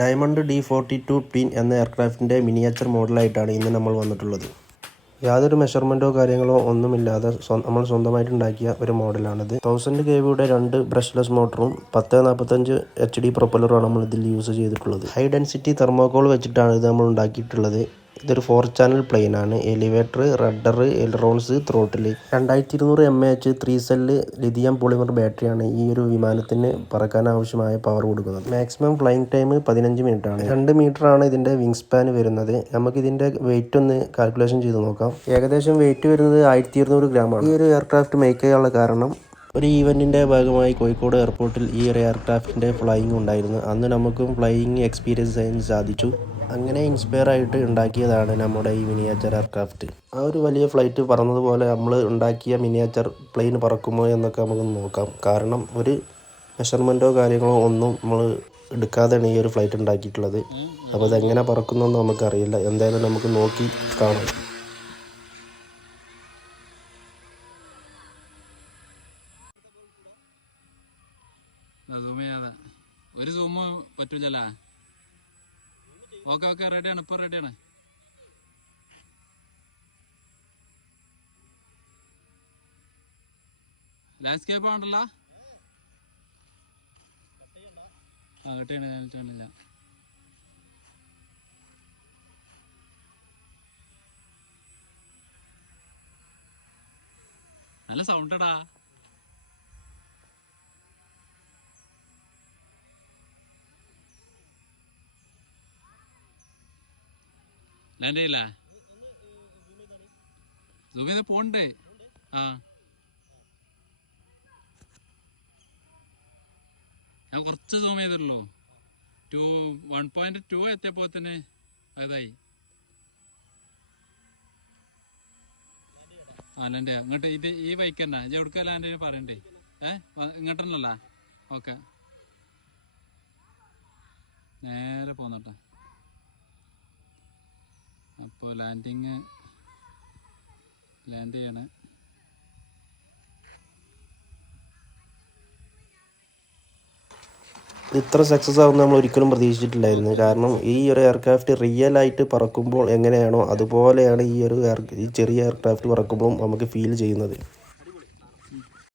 Diamond D42 twin എന്ന എയർക്രാഫ്റ്റിൻ്റെ miniature മോഡലായിട്ടാണ് ഇന്ന് നമ്മൾ വന്നിട്ടുള്ളത്. യാതൊരു മെഷർമെൻറ്റോ കാര്യങ്ങളോ ഒന്നുമില്ലാതെ നമ്മൾ സ്വന്തമായിട്ട് ഉണ്ടാക്കിയ ഒരു മോഡലാണിത്. 1000 kVയുടെ 2 ബ്രഷ്ലെസ് മോട്ടറും 1045 HD പ്രൊപ്പല്ലറുമാണ് നമ്മൾ ഇതിൽ യൂസ് ചെയ്തിട്ടുള്ളത്. ഹൈ ഡെൻസിറ്റി തെർമോകോൾ വെച്ചിട്ടാണ് ഇത് നമ്മൾ ഉണ്ടാക്കിയിട്ടുള്ളത്. ഇതൊരു 4 ചാനൽ പ്ലെയിൻ ആണ്. Elevator, rudder, ailerons, throttle. 2200 mAh 3 cell lithium polymer ബാറ്ററിയാണ് ഈ ഒരു വിമാനത്തിന് പറക്കാൻ ആവശ്യമായ പവർ കൊടുക്കുന്നത്. മാക്സിമം ഫ്ലൈയിങ് ടൈം 15 മിനിറ്റ് ആണ്. 2 മീറ്റർ ആണ് ഇതിൻ്റെ വിങ് സ്പാൻ വരുന്നത്. നമുക്ക് ഇതിൻ്റെ വെയിറ്റ് ഒന്ന് കാൽക്കുലേഷൻ ചെയ്ത് നോക്കാം. ഏകദേശം വെയിറ്റ് വരുന്നത് 1200 ഗ്രാമാണ്. ഈ ഒരു എയർക്രാഫ്റ്റ് മേക്ക് ചെയ്യാനുള്ള കാരണം, ഒരു ഈവൻറ്റിൻ്റെ ഭാഗമായി കോഴിക്കോട് എയർപോർട്ടിൽ ഈ ഒരു എയർക്രാഫ്റ്റിൻ്റെ ഫ്ലൈയിങ് ഉണ്ടായിരുന്നു. അന്ന് നമുക്കും ഫ്ലൈയിങ് എക്സ്പീരിയൻസ് ചെയ്യാൻ സാധിച്ചു. അങ്ങനെ ഇൻസ്പയർ ആയിട്ട് ഉണ്ടാക്കിയതാണ് നമ്മുടെ ഈ മിനിയേച്ചർ എയർക്രാഫ്റ്റ്. ആ ഒരു വലിയ ഫ്ലൈറ്റ് പറന്നതുപോലെ നമ്മൾ ഉണ്ടാക്കിയ മിനിയേച്ചർ പ്ലെയിൻ പറക്കുമോ എന്നൊക്കെ നമുക്ക് നോക്കാം. കാരണം ഒരു മെഷർമെൻറ്റോ കാര്യങ്ങളോ ഒന്നും നമ്മൾ എടുക്കാതെയാണ് ഈ ഒരു ഫ്ലൈറ്റ് ഉണ്ടാക്കിയിട്ടുള്ളത്. അപ്പോൾ ഇതെങ്ങനെ പറക്കുന്നതെന്ന് നമുക്കറിയില്ല. എന്തായാലും നമുക്ക് നോക്കി കാണാം. ഒരു സൂമ് പറ്റൂല. ഓക്കെ റെഡിയാണ്. ഇപ്പൊ റെഡിയാണ്. ലാൻഡ്സ്കേപ്പ് ആണല്ലോ. കട്ടിയാണ്. നല്ല സൗണ്ടടാ. ലാൻഡ് ചെയ്യില്ല. സൂം ചെയ്ത് പോണ്ടേ. ഞാൻ കുറച്ച് സൂം ചെയ്തിട്ടുള്ളൂ. 1.2 എത്തിയപ്പോ തന്നെ അതായി. ലാൻഡ് ചെയ്യാം. ഇങ്ങോട്ട് ഇത് ഈ ബൈക്ക് തന്നെ എവിടുക്ക ലാൻഡ് ചെയ്യാൻ പറയണ്ടേ. ഇങ്ങോട്ടന്നല്ല. ഓക്കെ, നേരെ പോന്നട്ടെ. അപ്പോൾ ലാൻഡ് ചെയ്യണേ. ഇത്ര സക്സസ് ആവുമെന്ന് നമ്മൾ ഒരിക്കലും പ്രതീക്ഷിച്ചിട്ടില്ലായിരുന്നു. കാരണം ഈ ഒരു എയർക്രാഫ്റ്റ് റിയൽ ആയിട്ട് പറക്കുമ്പോൾ എങ്ങനെയാണോ അതുപോലെയാണ് ഈ ചെറിയ എയർക്രാഫ്റ്റ് പറക്കുമ്പോൾ നമുക്ക് ഫീൽ ചെയ്യുന്നത്.